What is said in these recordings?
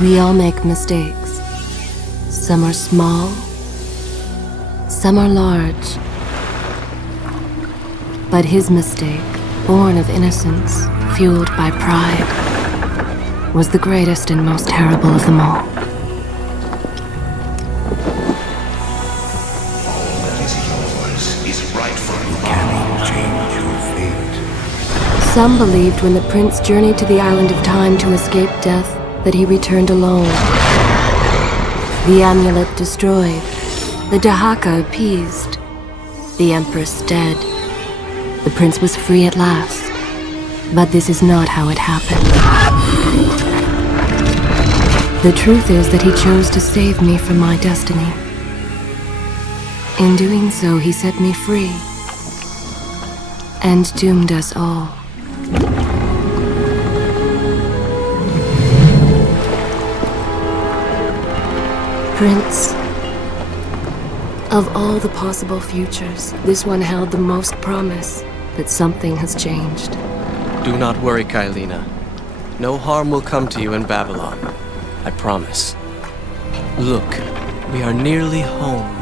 We all make mistakes. Some are small, some are large. But his mistake, born of innocence, fueled by pride, was the greatest and most terrible of them all. All that is yours is rightfully mine. Change your fate. Some believed when the prince journeyed to the island of time to escape death that he returned alone. The amulet destroyed, the Dahaka appeased, the empress dead. The prince was free at last. But this is not how it happened. The truth is that he chose to save me from my destiny. In doing so, he set me free and doomed us all. Prince, of all the possible futures, this one held the most promise that something has changed. Do not worry, Kalian. No harm will come to you in Babylon. I promise. Look, we are nearly home.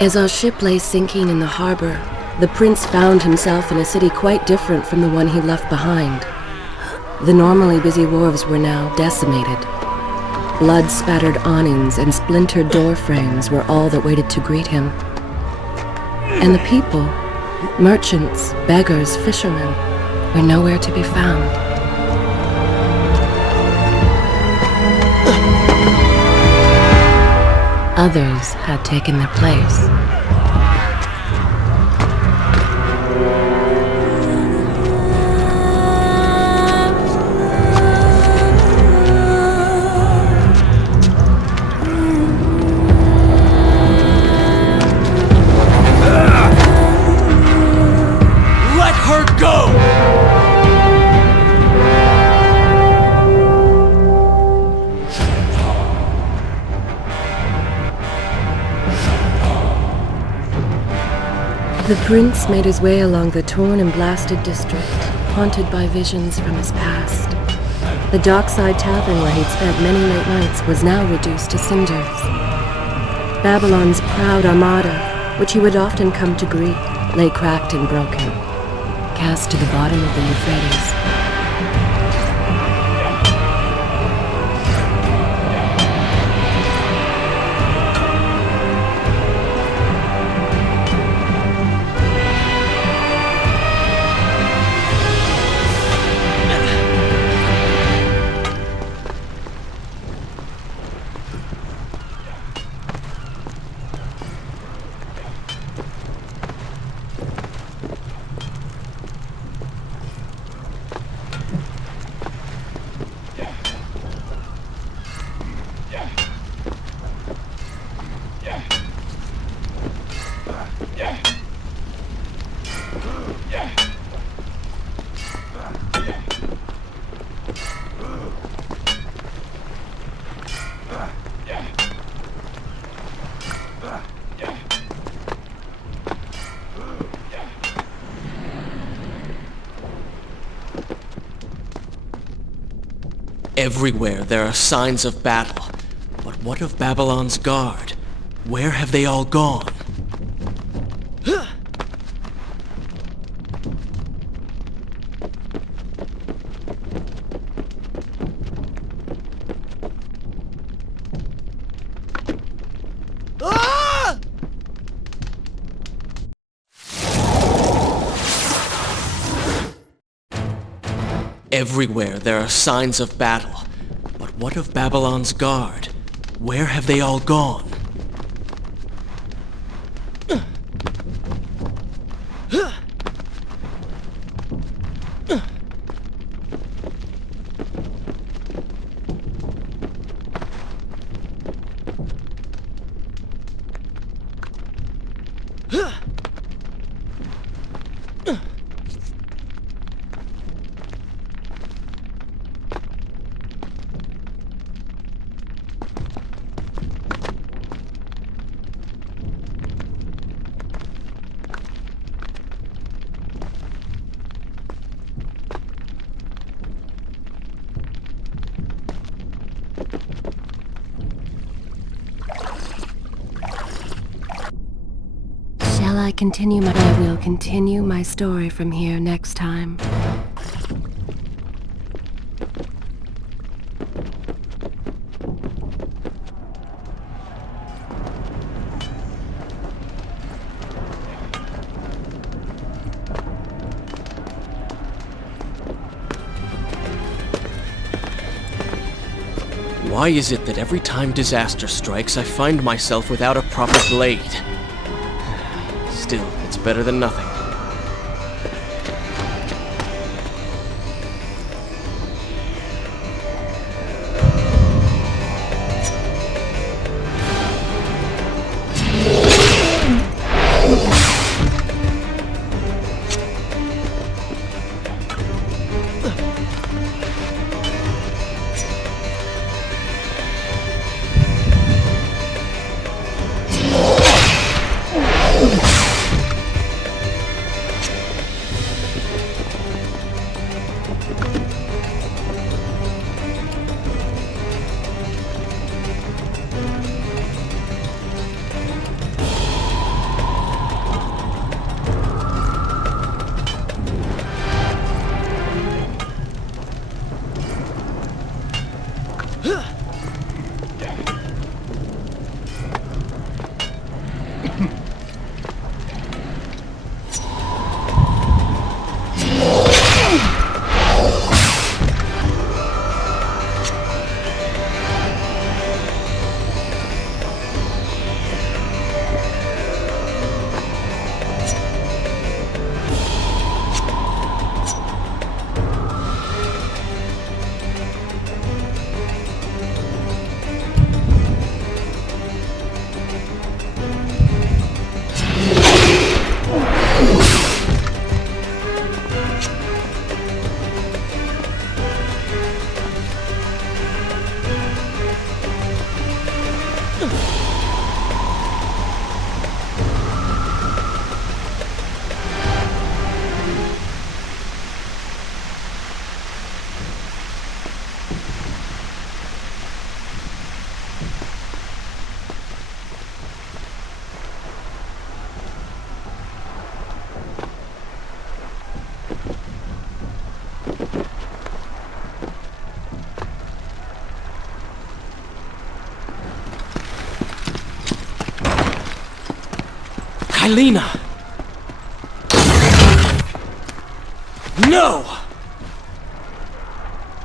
As our ship lay sinking in the harbor, the prince found himself in a city quite different from the one he left behind. The normally busy wharves were now decimated. Blood-spattered awnings and splintered door frames were all that waited to greet him. And the people, merchants, beggars, fishermen, were nowhere to be found. Others had taken their place. Let her go! The prince made his way along the torn and blasted district, haunted by visions from his past. The dockside tavern where he'd spent many late nights was now reduced to cinders. Babylon's proud armada, which he would often come to greet, lay cracked and broken, cast to the bottom of the Euphrates. Everywhere there are signs of battle. But what of Babylon's guard? Where have they all gone? Everywhere there are signs of battle. But what of Babylon's guard? Where have they all gone? I will continue my story from here next time. Why is it that every time disaster strikes, I find myself without a proper blade? Still, it's better than nothing. Kalian! No!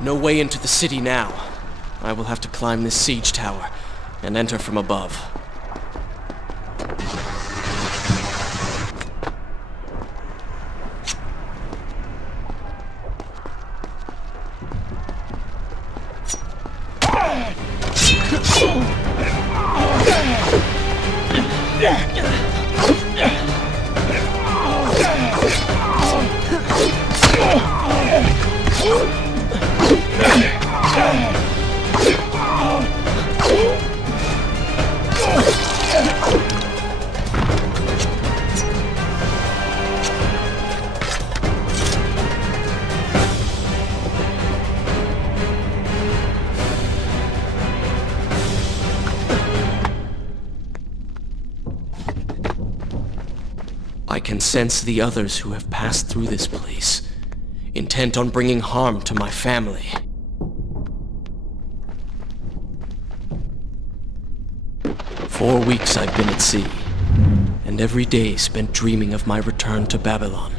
No way into the city now. I will have to climb this siege tower and enter from above. can sense the others who have passed through this place, intent on bringing harm to my family. For 4 weeks I've been at sea, and every day spent dreaming of my return to Babylon.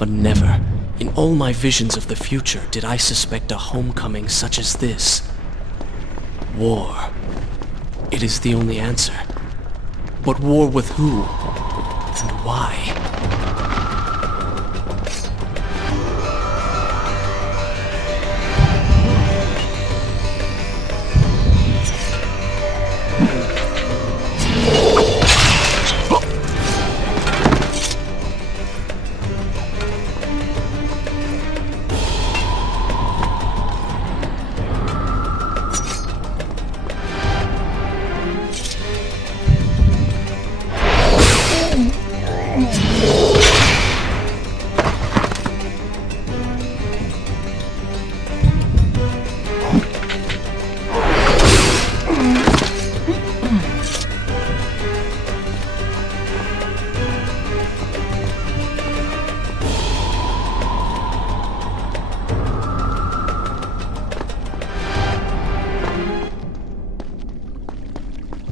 But never, in all my visions of the future, did I suspect a homecoming such as this. War. It is the only answer. But war with who? And why?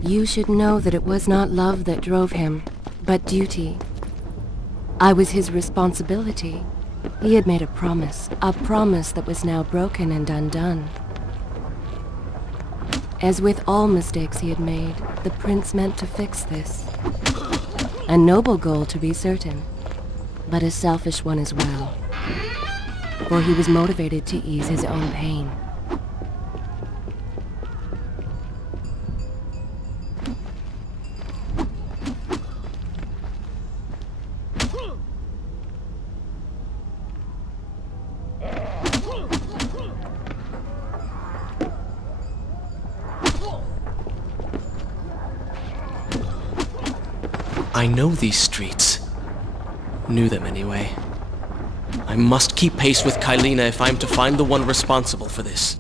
You should know that it was not love that drove him, but duty. I was his responsibility. He had made a promise that was now broken and undone. As with all mistakes he had made, the prince meant to fix this. A noble goal, to be certain, but a selfish one as well. For he was motivated to ease his own pain. I know these streets. Knew them anyway. I must keep pace with Kylina if I'm to find the one responsible for this.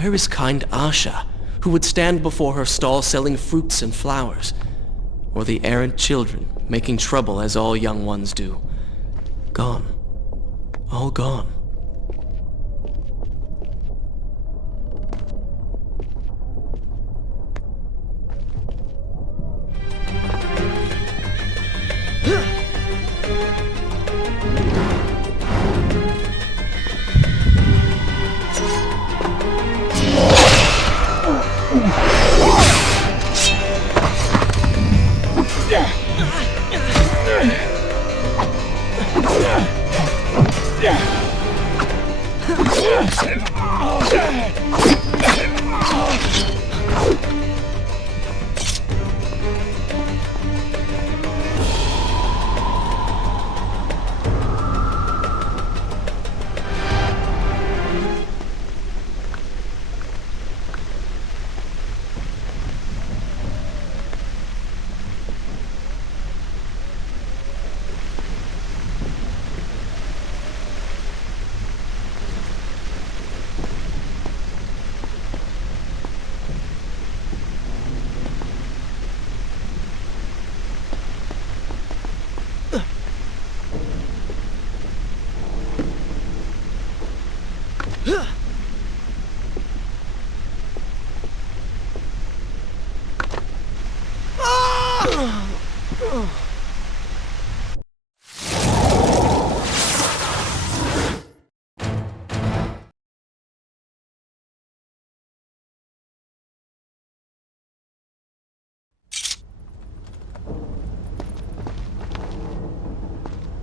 Where is kind Asha, who would stand before her stall selling fruits and flowers? Or the errant children, making trouble as all young ones do? Gone. All gone.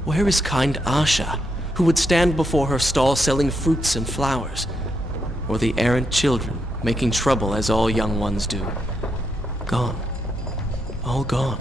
Where is kind Asha, who would stand before her stall selling fruits and flowers? Or the errant children, making trouble as all young ones do? Gone. All gone.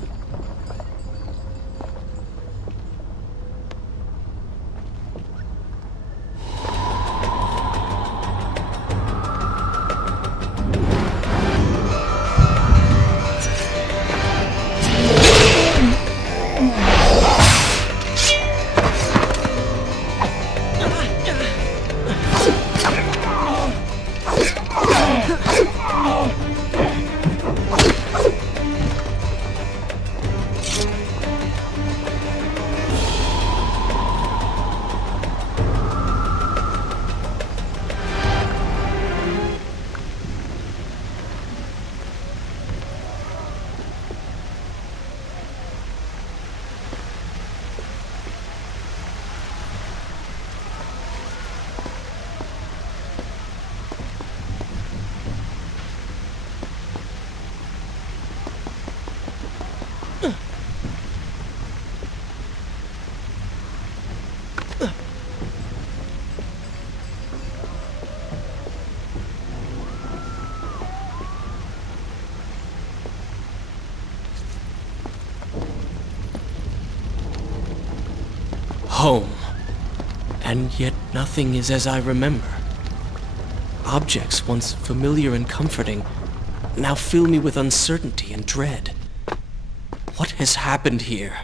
Home. And yet nothing is as I remember. Objects once familiar and comforting now fill me with uncertainty and dread. What has happened here?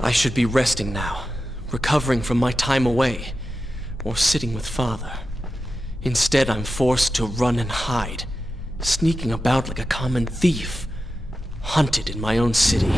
I should be resting now, recovering from my time away, or sitting with Father. Instead, I'm forced to run and hide, sneaking about like a common thief, hunted in my own city.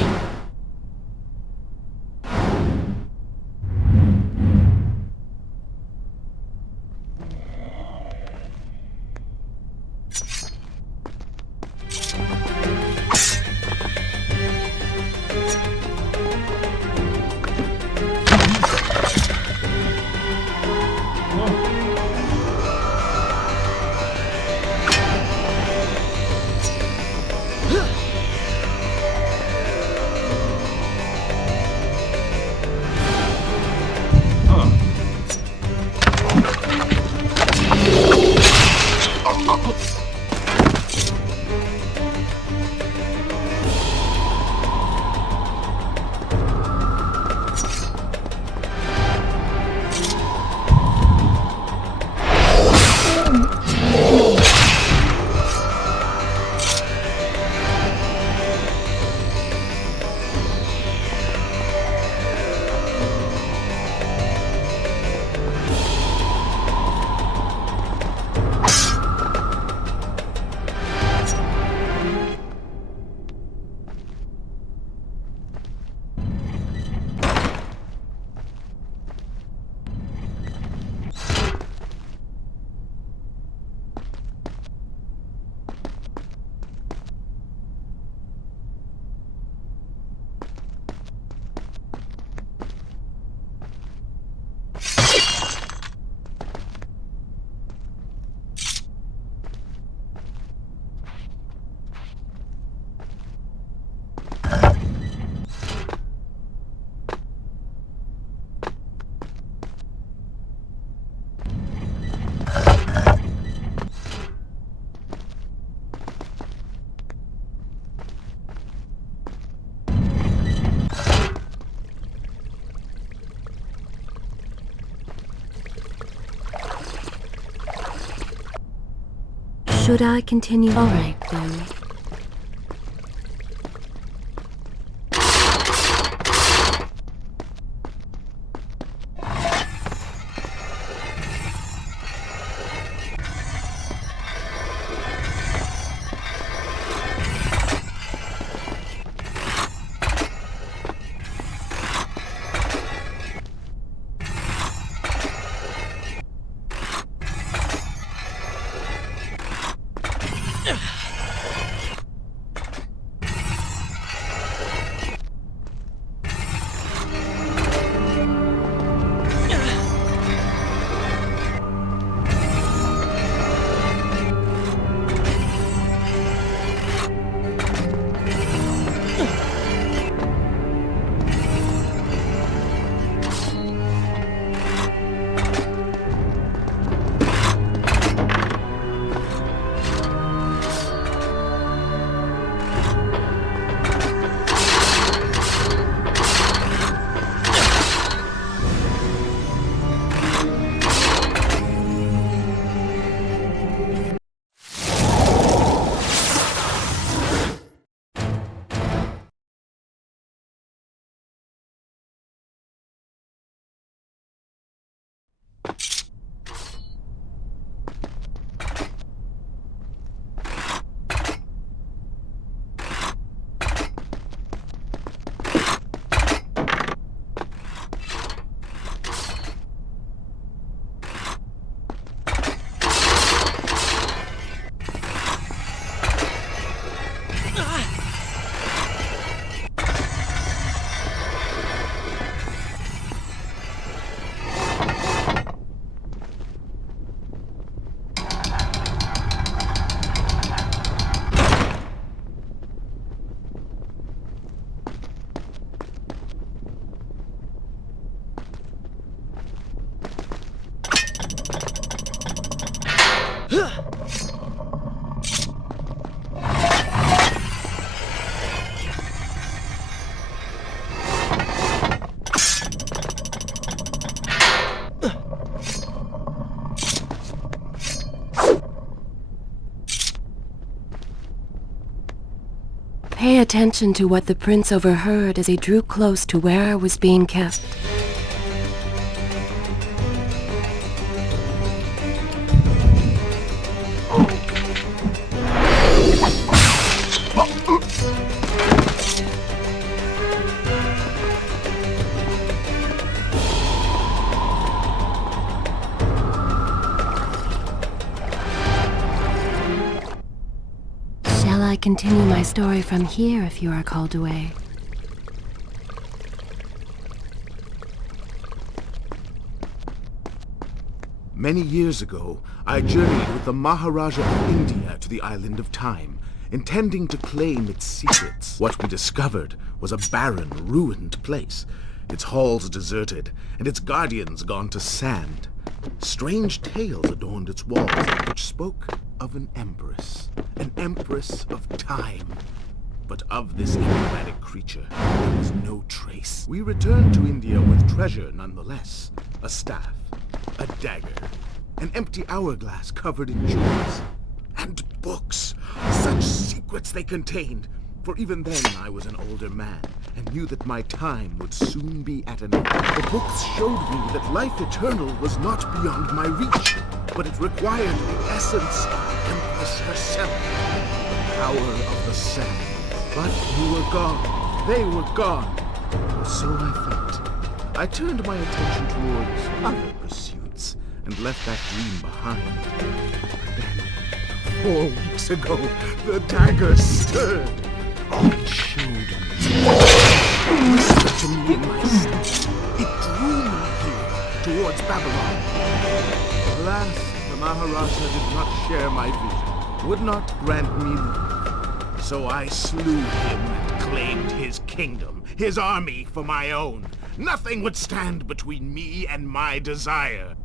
Should I continue? All right, then. Pay attention to what the prince overheard as he drew close to where I was being kept. Shall I continue my story from here if you are called away? Many years ago, I journeyed with the Maharaja of India to the island of Time, intending to claim its secrets. What we discovered was a barren, ruined place, its halls deserted, and its guardians gone to sand. Strange tales adorned its walls, which spoke of an empress of time. But of this enigmatic creature, there was no trace. We returned to India with treasure nonetheless. A staff, a dagger, an empty hourglass covered in jewels, and books. Such secrets they contained. For even then I was an older man, and knew that my time would soon be at an end. The books showed me that life eternal was not beyond my reach, but it required the essence of the Empress herself, the power of the sand. But you were gone. They were gone. Or so I thought. I turned my attention towards other pursuits, and left that dream behind. Then, 4 weeks ago, the dagger stirred. It showed me. Whispered to me in my sleep. It drew me here, towards Babylon. Alas, the Maharaja did not share my vision, would not grant me leave. So I slew him and claimed his kingdom, his army for my own. Nothing would stand between me and my desire.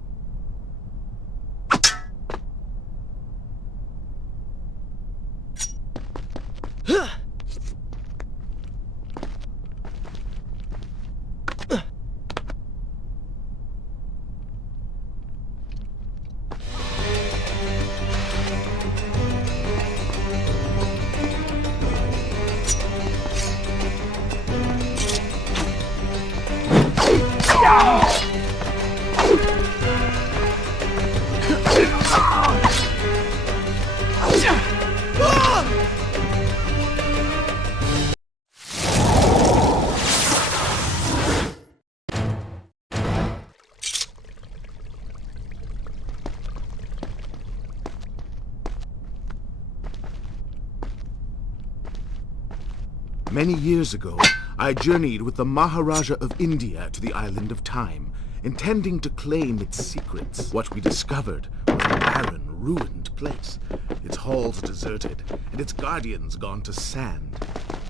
Many years ago, I journeyed with the Maharaja of India to the island of Time, intending to claim its secrets. What we discovered was a barren, ruined place, its halls deserted, and its guardians gone to sand.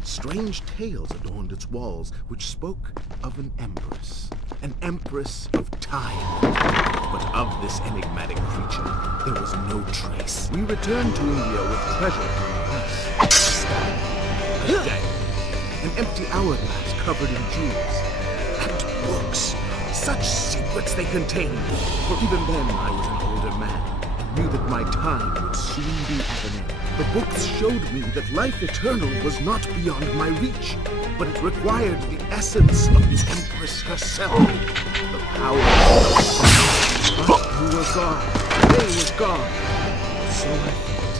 Strange tales adorned its walls, which spoke of an empress of time. But of this enigmatic creature, there was no trace. We returned to India with treasure nonetheless. A staff, a dagger, an empty hourglass covered in jewels, and books. Such secrets they contained. For even then I was an older man, and knew that my time would soon be at an end. The books showed me that life eternal was not beyond my reach, but it required the essence of the Empress herself, the power of the sun. But you were gone. They were gone. So I thought.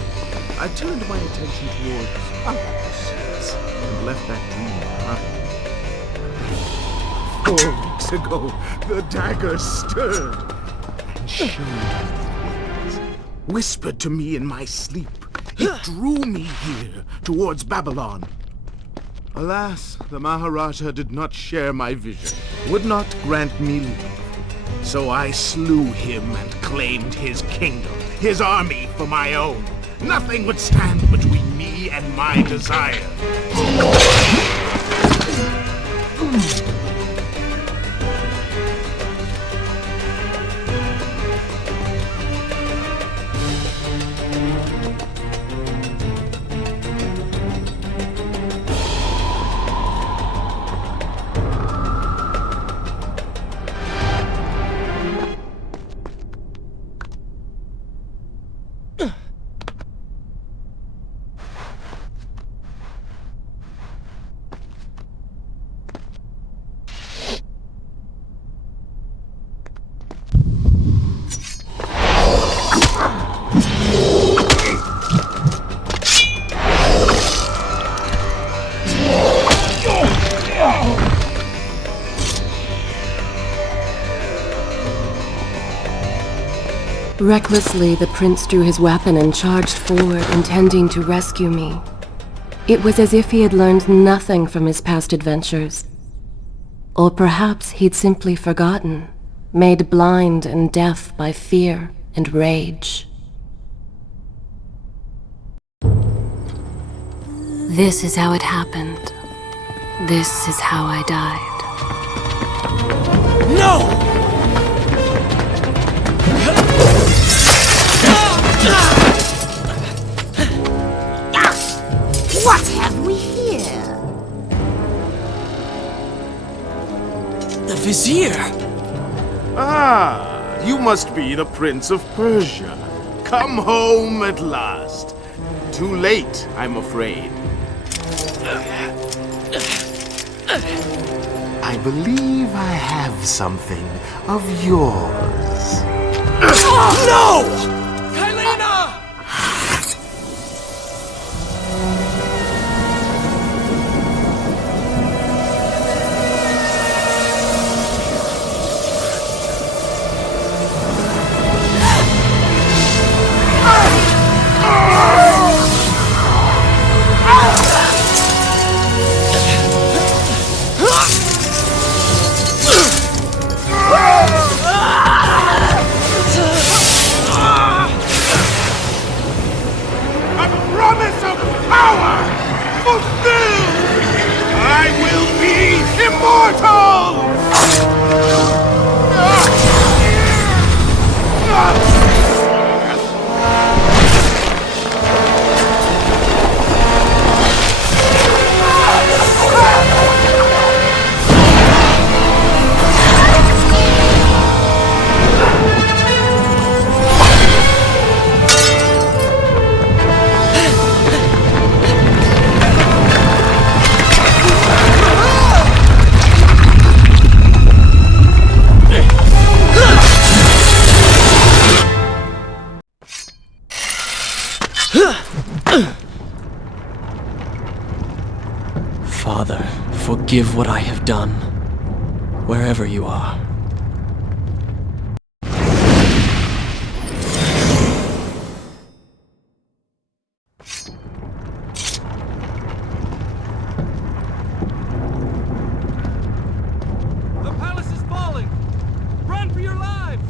I turned my attention towards other pursuits, and left that dream behind. 4 weeks ago, the dagger stirred and showed me things. Whispered to me in my sleep. It drew me here, towards Babylon. Alas, the Maharaja did not share my vision, would not grant me leave. So I slew him and claimed his kingdom, his army for my own. Nothing would stand between me and my desire. Recklessly, the prince drew his weapon and charged forward, intending to rescue me. It was as if he had learned nothing from his past adventures. Or perhaps he'd simply forgotten, made blind and deaf by fear and rage. This is how it happened. This is how I died. No! What have we here? The Vizier! Ah, you must be the Prince of Persia. Come home at last. Too late, I'm afraid. I believe I have something of yours. No! Kalian! A promise of power fulfilled! I will be immortal! Father, forgive what I have done, wherever you are. The palace is falling! Run for your lives!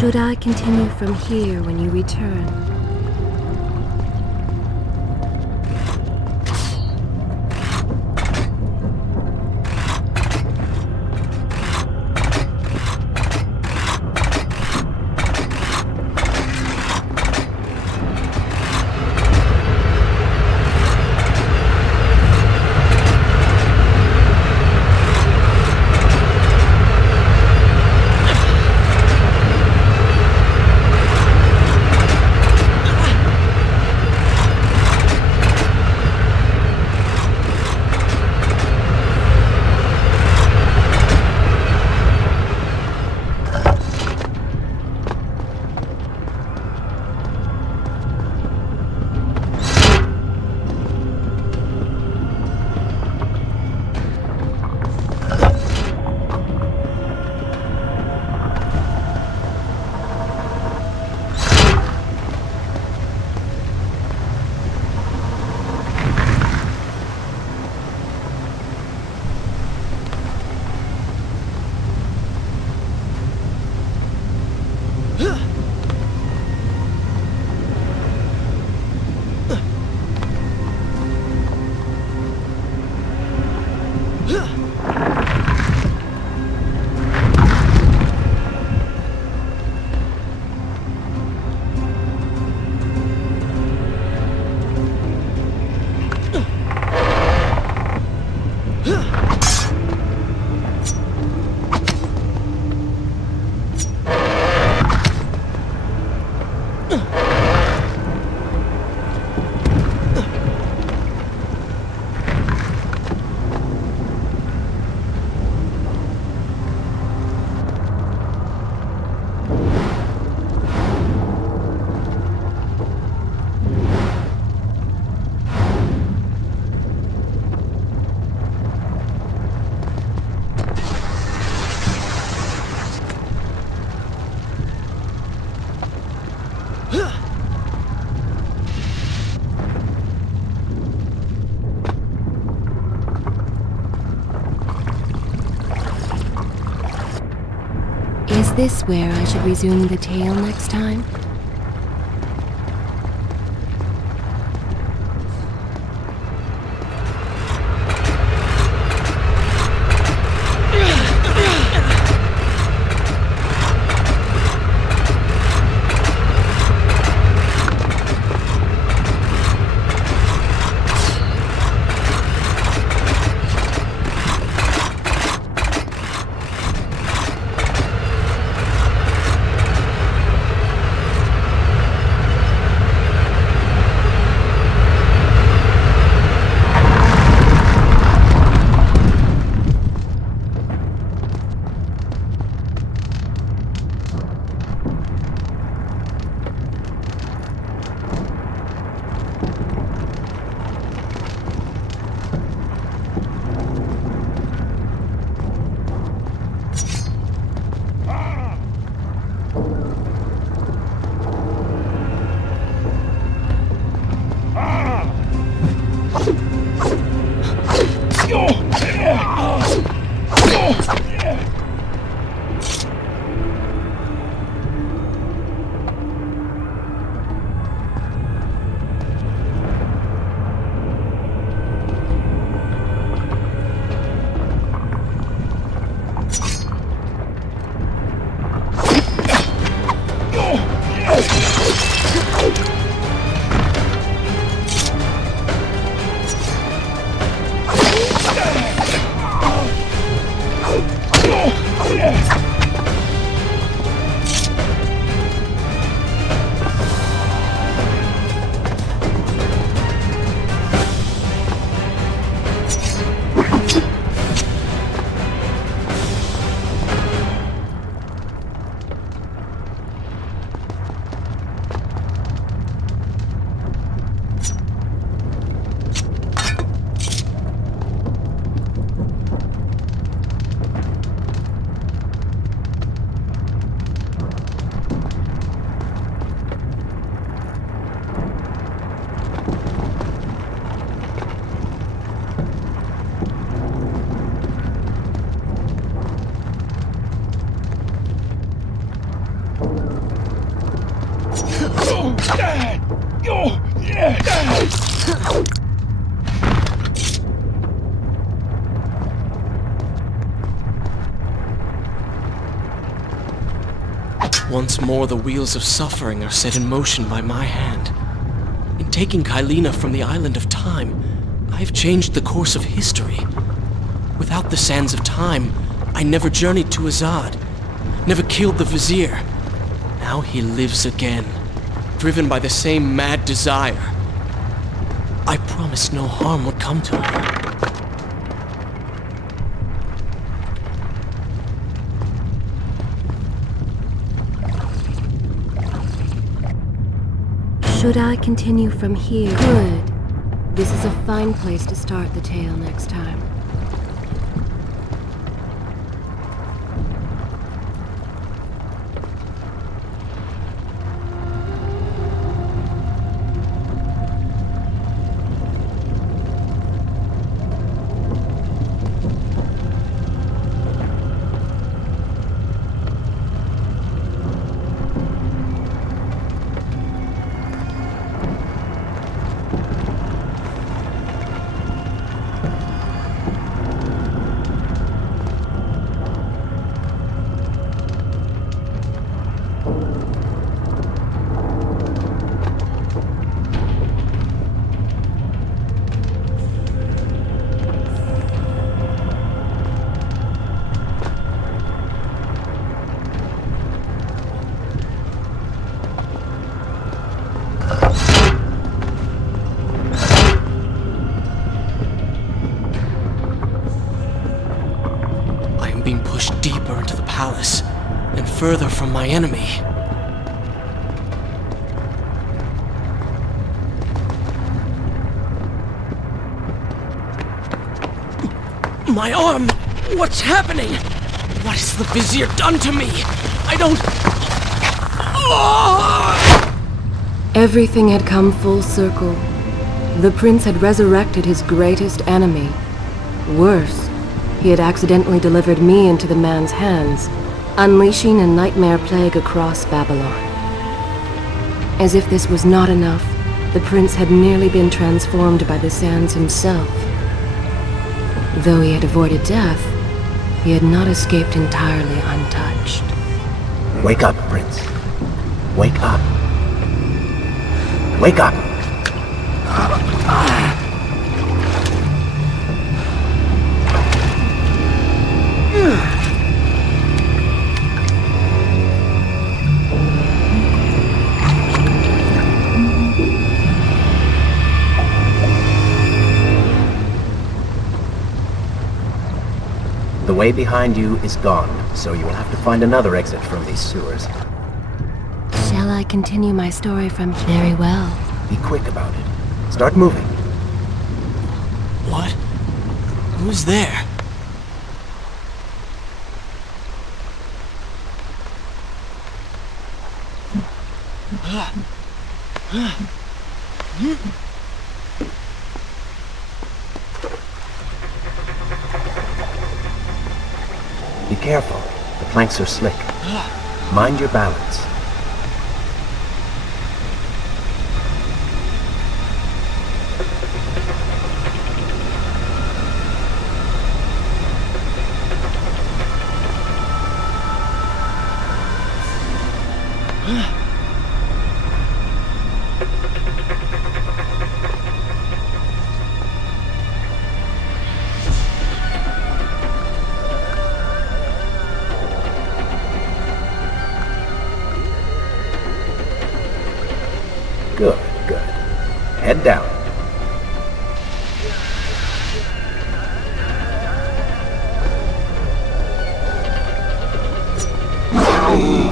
Should I continue from here when you return? this where I should resume the tale next time? Once more the wheels of suffering are set in motion by my hand. In taking Kylina from the island of time, I have changed the course of history. Without the sands of time, I never journeyed to Azad, never killed the vizier. Now he lives again, driven by the same mad desire. I promised no harm would come to her. Should I continue from here? Good. This is a fine place to start the tale next time. Deeper into the palace, and further from my enemy. My arm! What's happening? What has the vizier done to me? I don't... Everything had come full circle. The prince had resurrected his greatest enemy. Worse, he had accidentally delivered me into the man's hands. unleashing a nightmare plague across Babylon. As if this was not enough, the prince had nearly been transformed by the sands himself. Though he had avoided death, he had not escaped entirely untouched. Wake up, Prince. Wake up. Wake up! The way behind you is gone, so you will have to find another exit from these sewers. Shall I continue my story from very well? Be quick about it. Start moving. What? Who's there? Be careful. The planks are slick. Mind your balance. Good, good. Head down.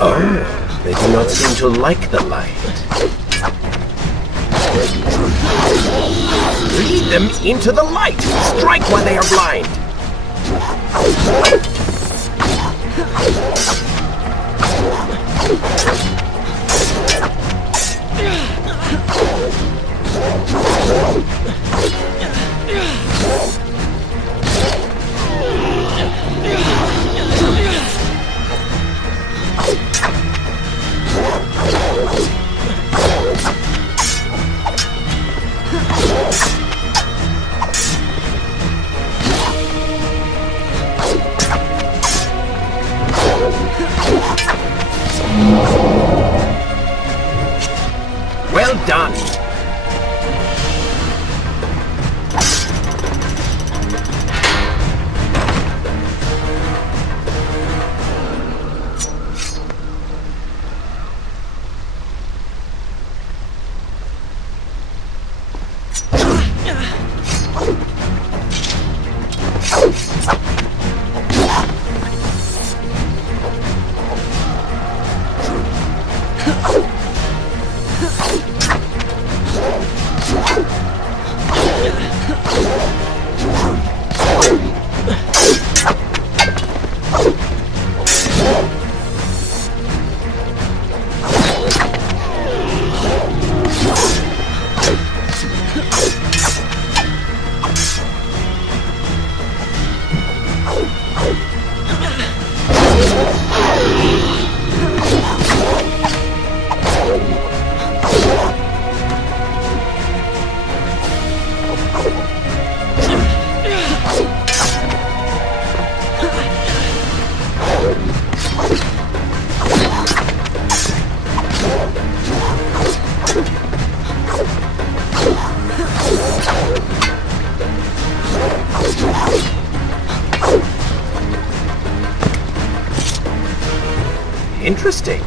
Oh, they do not seem to like the light. Lead them into the light! Strike while they are blind! Well done! Interesting.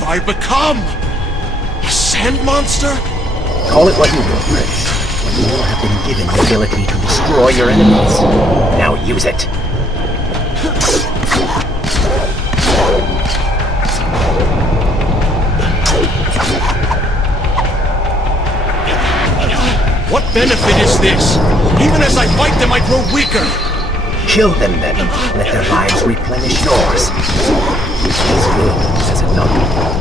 I become? A sand monster? Call it what you will, Prince. But you have been given the ability to destroy your enemies. Now use it. What benefit is this? Even as I fight them, I grow weaker. Kill them then. Let their lives replenish yours. As good as it not.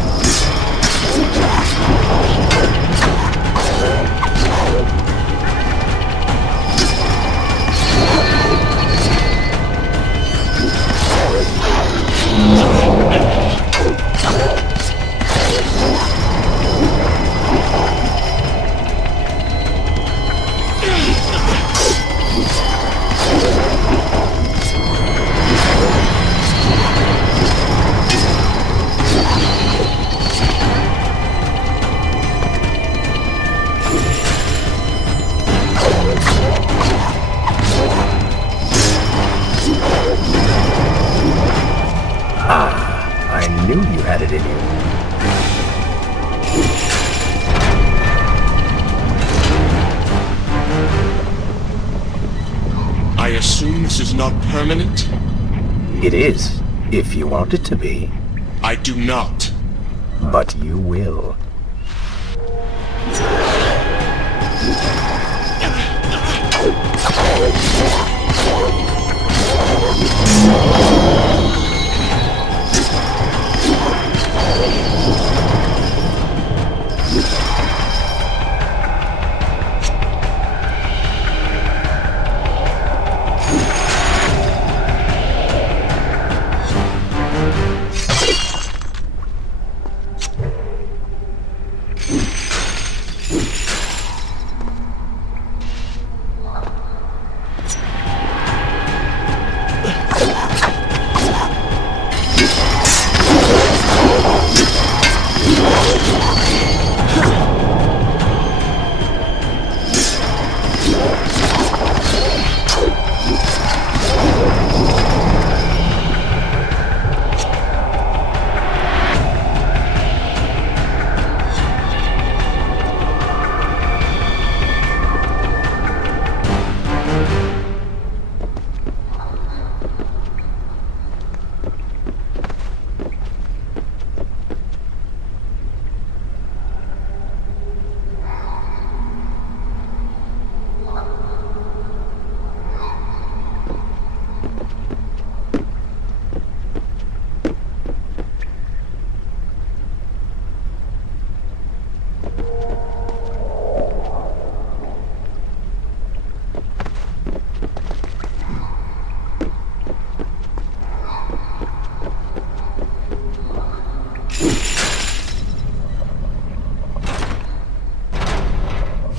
I knew you had it in you. I assume this is not permanent? It is, if you want it to be. I do not. But you will.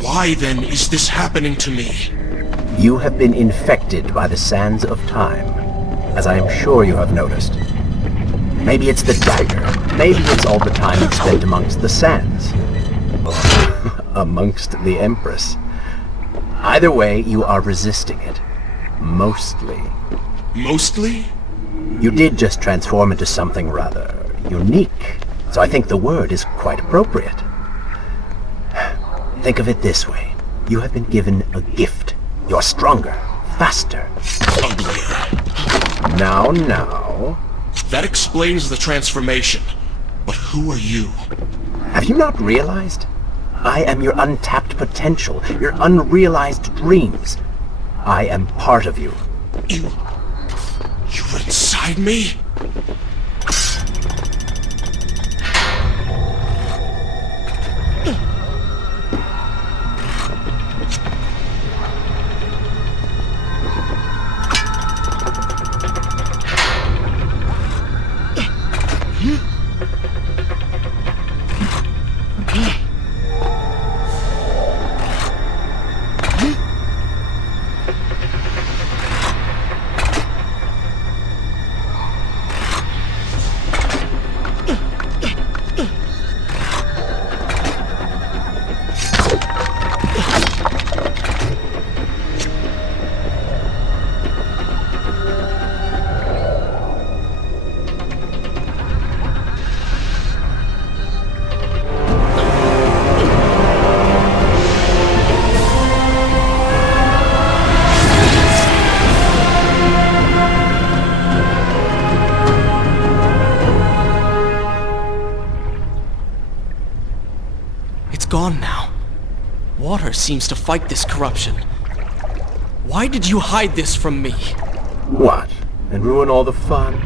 Why then is this happening to me? You have been infected by the sands of time, as I am sure you have noticed. Maybe it's the dagger. Maybe it's all the time you've spent amongst the sands. Or amongst the Empress. Either way, you are resisting it. Mostly. Mostly? You did just transform into something rather unique, so I think the word is quite appropriate. Think of it this way. You have been given a gift. You're stronger, faster. Uglier. Now. That explains the transformation. But who are you? Have you not realized? I am your untapped potential, your unrealized dreams. I am part of you. You're inside me? Gone now. Water seems to fight this corruption. Why did you hide this from me? What? And ruin all the fun?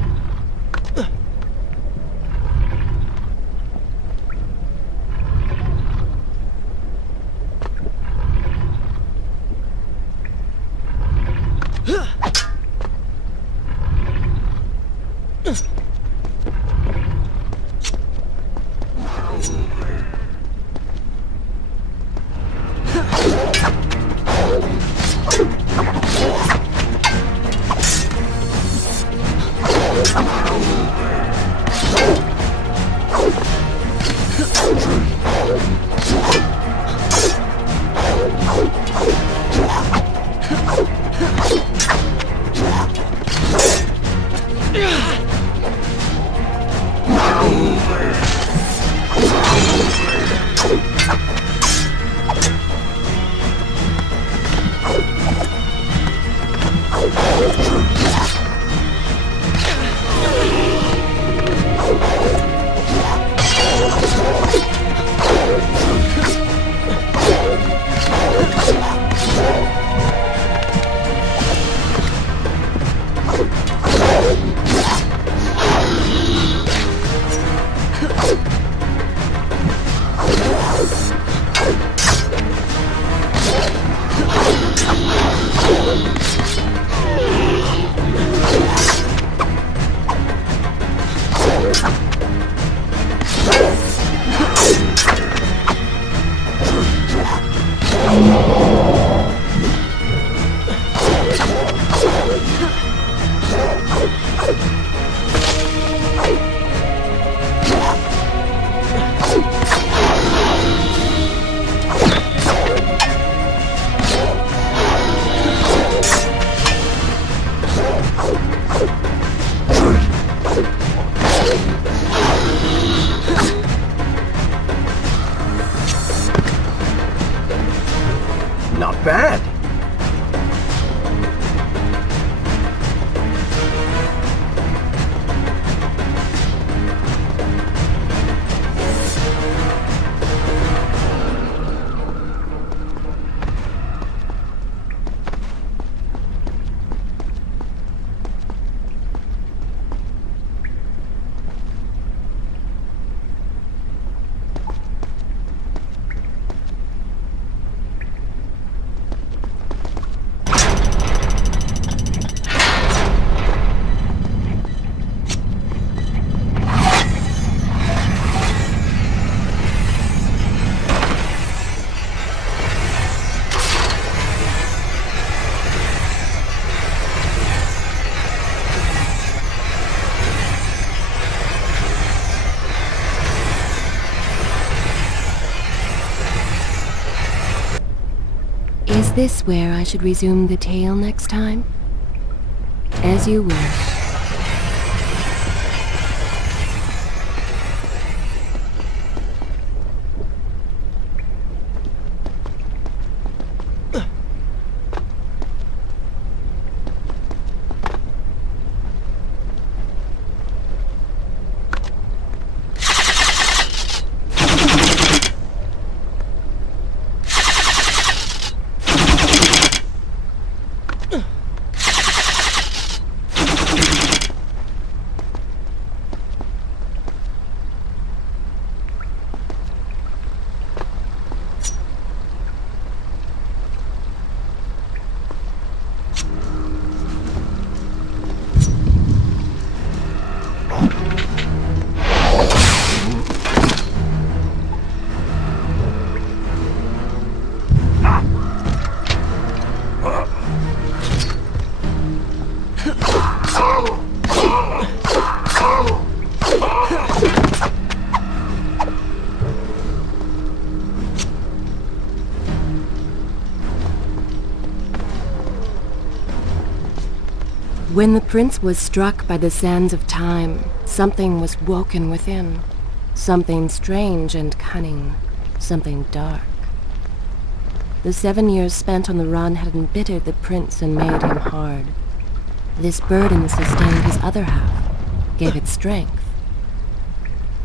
Not bad. Is this where I should resume the tale next time? As you wish. When the prince was struck by the sands of time, something was woken within. Something strange and cunning. Something dark. The 7 years spent on the run had embittered the prince and made him hard. This burden sustained his other half, gave it strength.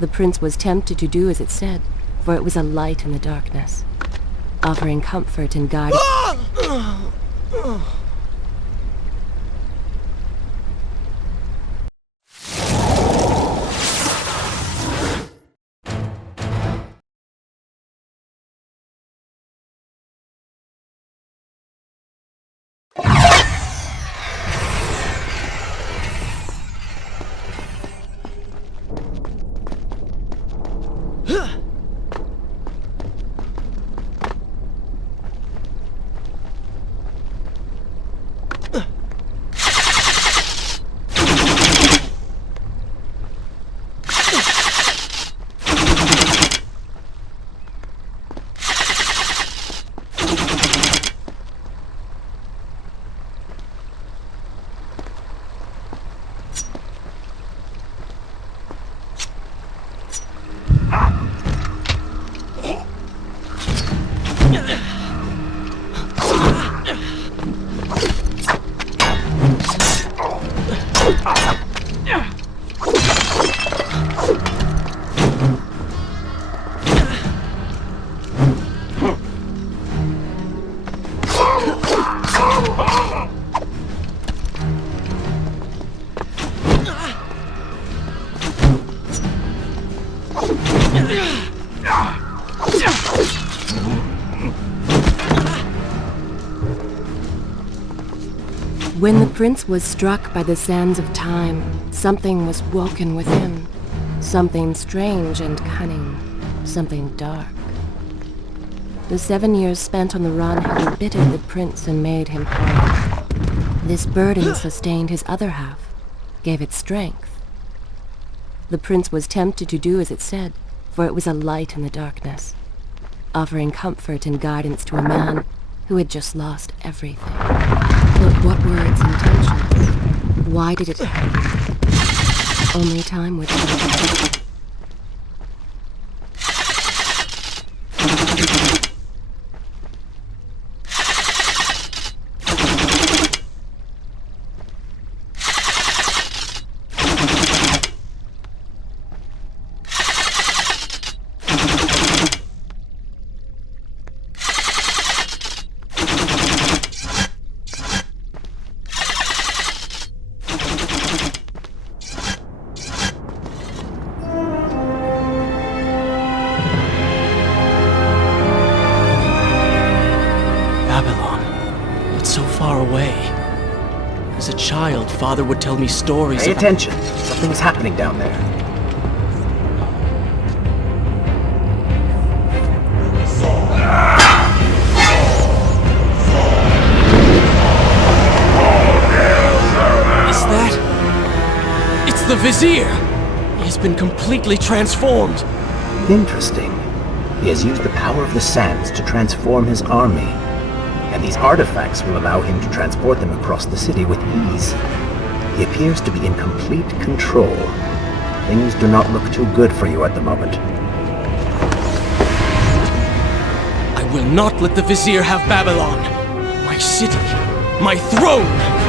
The prince was tempted to do as it said, for it was a light in the darkness, offering comfort and guidance. When the prince was struck by the sands of time, something was woken within. Something strange and cunning. Something dark. The 7 years spent on the run had embittered the prince and made him hard. This burden sustained his other half, gave it strength. The prince was tempted to do as it said, for it was a light in the darkness, offering comfort and guidance to a man who had just lost everything. But what were its intentions? Why did it happen? Only time would tell. As a child, Father would tell me stories Pay about... attention. Something's happening down there. Is that... It's the Vizier! He has been completely transformed. Interesting. He has used the power of the sands to transform his army. And these artifacts will allow him to transport them across the city with ease. He appears to be in complete control. Things do not look too good for you at the moment. I will not let the Vizier have Babylon. My city, my throne!